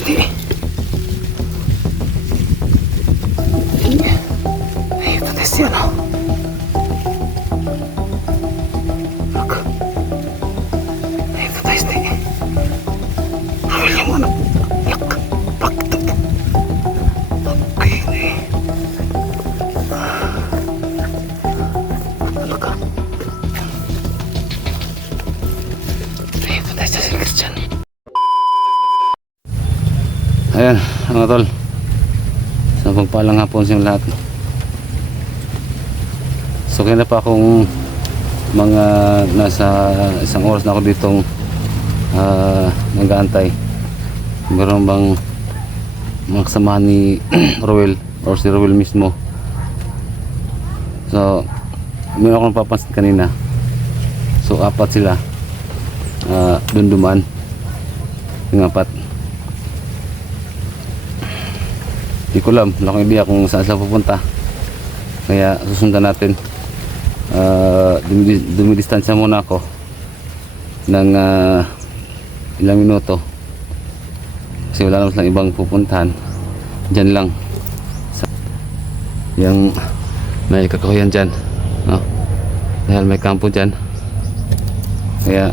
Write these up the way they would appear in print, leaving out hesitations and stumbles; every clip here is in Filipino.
pasti. Ay, patas yan o. Look. Ay, patas di. Rawil yung ano. Yak. Pagtap. Okay na eh. Look. Ay, patas na si Christian. Ayan, mga tol. So pagpalang hapon sa lahat. So kaya na pa akong mga nasa isang oras na ako ditong nag-aantay. Meron bang mga kasamahan ni Roel or si Roel mismo. So meron akong napapansin kanina. So apat sila dun dumaan. Yung apat. Di ko alam, wala akong idea kung saan sila pupunta. Kaya susundan natin. Dumidistansya muna ako ng ilang minuto. Kasi wala naman silang ibang pupuntahan. Diyan lang. Yung may kakahuyan dyan. No? Dahil may kampo dyan. Kaya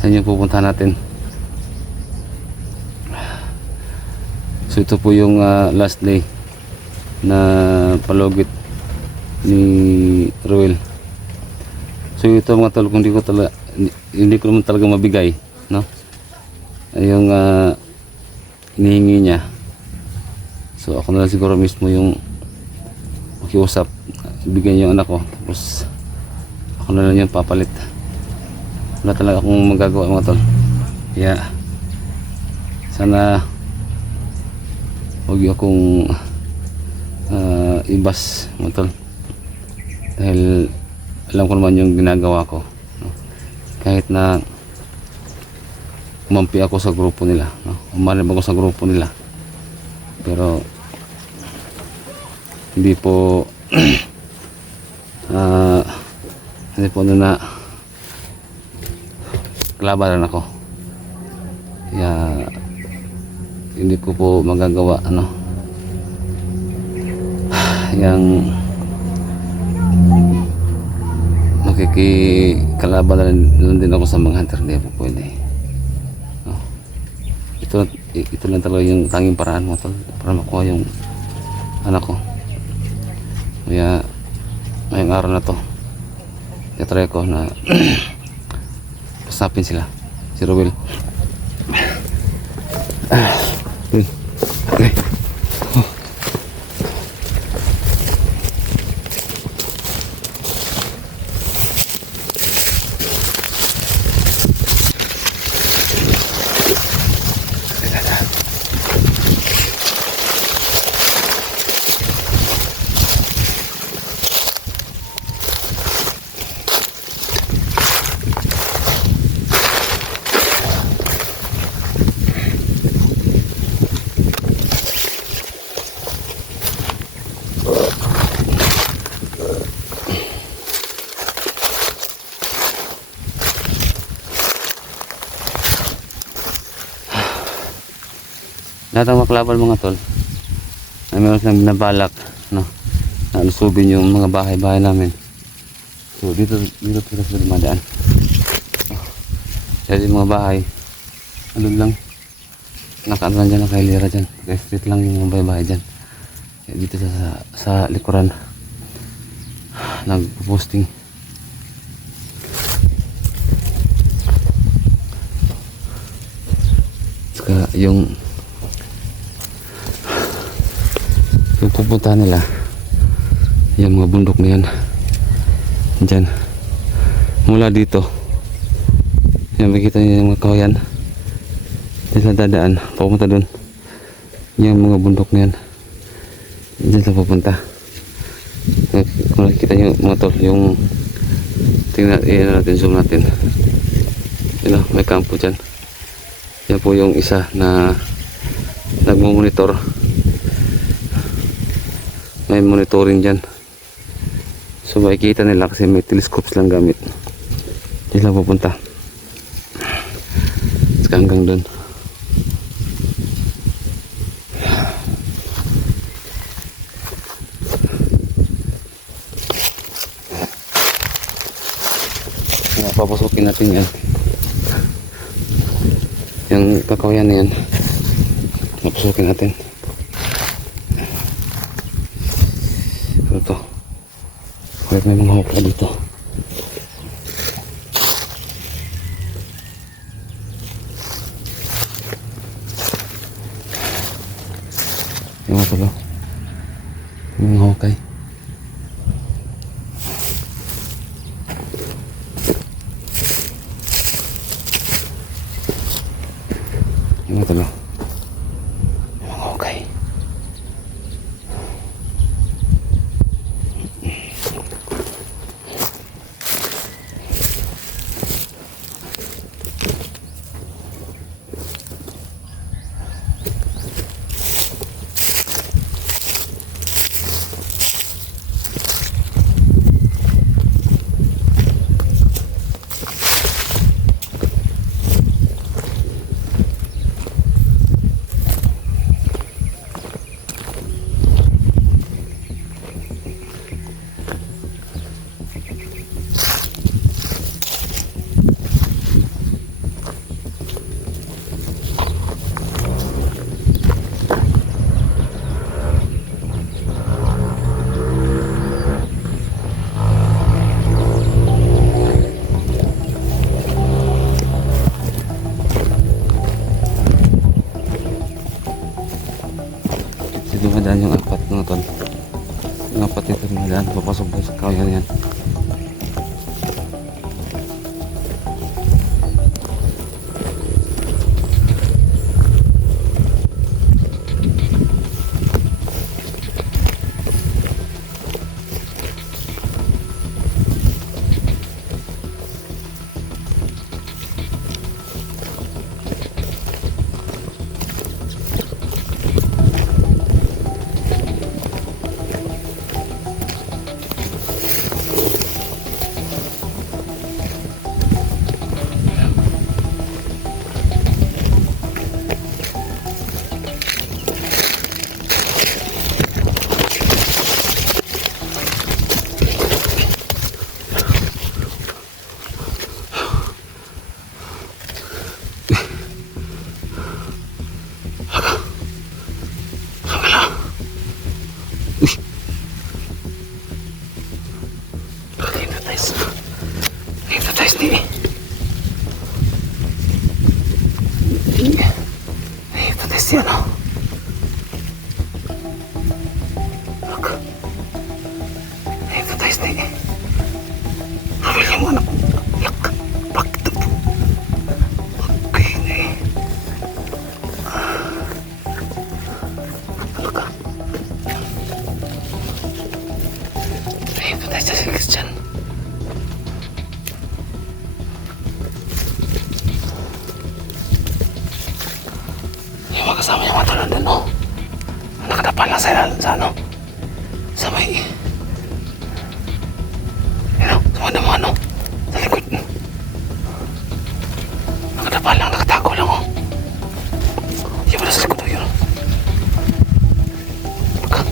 saan yung pupuntahan natin? So ito po yung last day na palugit ni Roel. So ito mga tol, kung hindi ko naman talaga mabigay, no? Yung hinihingi niya. So ako na lang siguro mismo yung makiusap, ibigay niya yung anak ko, tapos ako na lang yung papalit. Wala talaga akong magagawa mga tol. Kaya sana huwag akong ibas mga tol, dahil alam ko naman yung ginagawa ko, no? Kahit na umampi ako sa grupo nila, no? Umanib ako sa grupo nila, pero hindi po hindi po na kalabaran ako. Kaya hindi ko po magagawa yang makikikalaban lang din ako sa mga hunter. Hindi po pwede, no? Ito lang talaga yung tanging paraan mo para makuha yung anak ko. Kaya ngayong araw na to try ko na pasapin sila, si Roel. Okay. Lahat ng maklaban mga tol ay meron silang binabalak, no, na lusubin yung mga bahay-bahay namin. So dito sila dumadaan. Kaya yung mga bahay ano lang, nakaano lang dyan, nakailira dyan, street lang yung mga bahay dyan. Kaya dito sa likuran nagpo-posting. Saka yung pupuntahan nila yung mga bundok na yan dyan, mula dito yan, makikita nyo yung mga kawayan dyan sa dadaan papunta dun, yung mga bundok na yan dyan sa pupunta. Kung nakikita nyo mga tol, yung tingnan natin, zoom natin, yun, may kampo dyan. Yan po yung isa na nagmo-monitor. May monitoring dyan. So makikita nila kasi may telescopes lang gamit. Diyan lang pupunta. hanggang doon. Papasukin natin yan. Yung kakawayan na yan. Papasukin natin. Ito. May mga hukay dito. Yung mga tulo. Yung mga hukay. Yung mga tulo. Yung mga hukay. Dumadaan yung apat mga tol. Yung apat nito dumadaan papasok doon sa kawayan yan. Yan o. Look. Advertise na eh. Rawil yung ano. Yak. Bakit po. Okay na eh. Ano ka? Advertise na si Christian. Kasama yung matalan din, no? Nakadapan lang sa ano? Sa may... Ano? Sa mga naman, no? Sa likod. Nakadapan lang, nakatago lang, oh. Yung wala sa likod, oh, yun. Baka.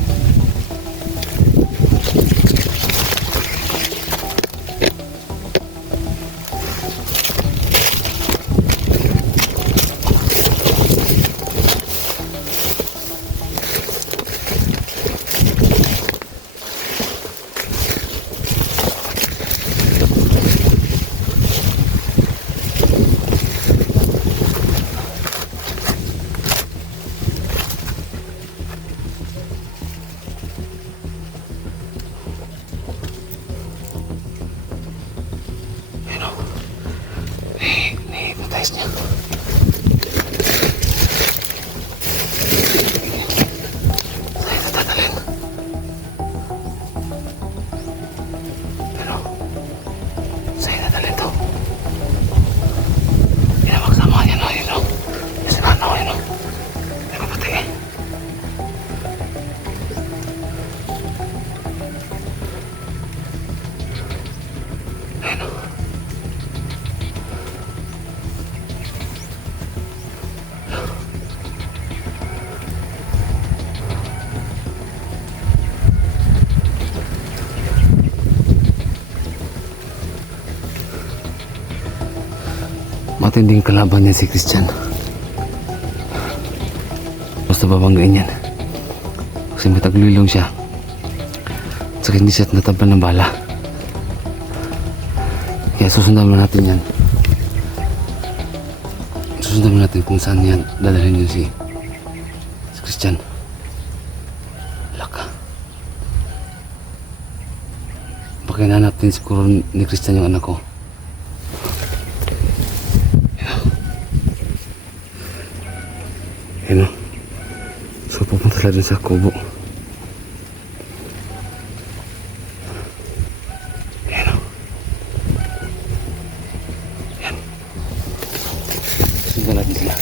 Nice niya. Saan ito tatalin? Pero, saan tatalin to? Pinamagsama yan o, yun o. Yung sinana ko yun o. May kapatid eh. Ayun o. Matinding kalaban niya si Christian. Basta babanggain yan. Kasi may taglilong siya. Saka hindi siya natablan ng bala. Kaya susundan mo natin yan. Susundan mo natin kung saan yan dadalhin yun si Christian. Laka. Baka hinahanap din siguro ni Christian yung anak ko. Yan o. So pupunta sila dun sa kubo. Yan o. Yan. Sundan natin sila.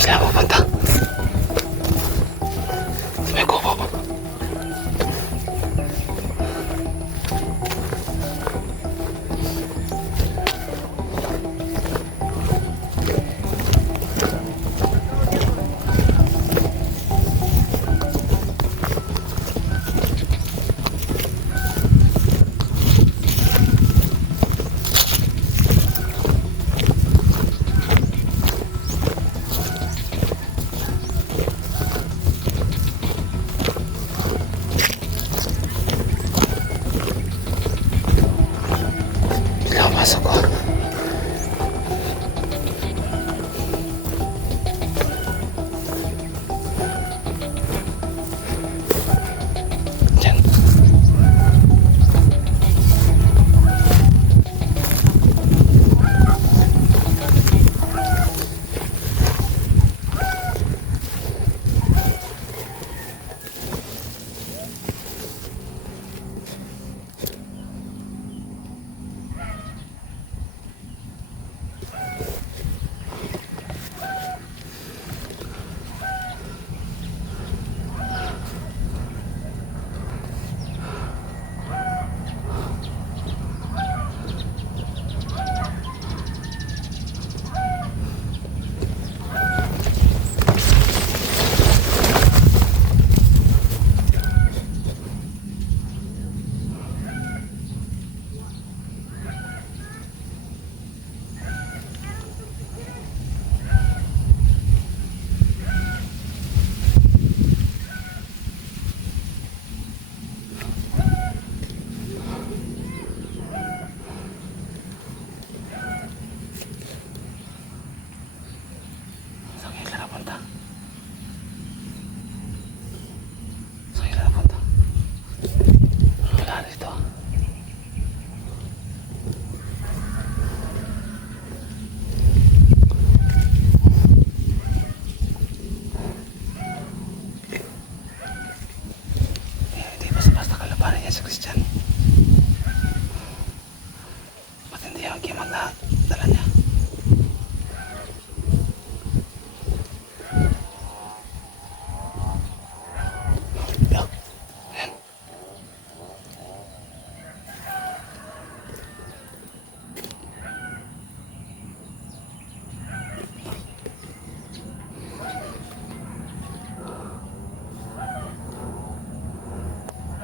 Saan pupunta? Sa may kubo. Pasok ko. Diyan. Si Christian. Matindi ang kimal na dala niya. Ayan.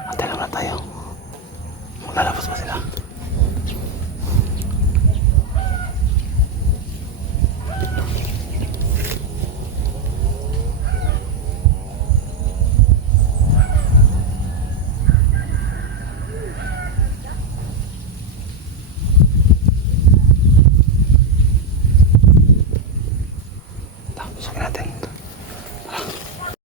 Antay lang na tayo. Maglalabas ba sila?